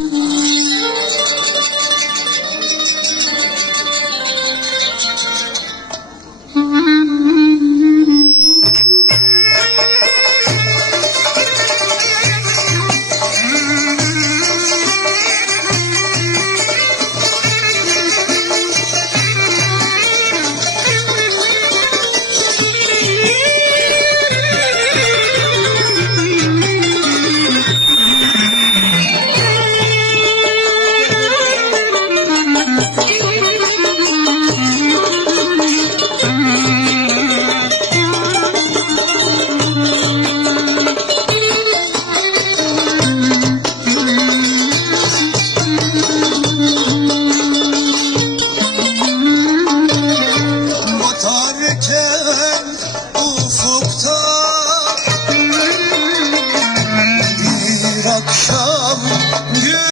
Thank some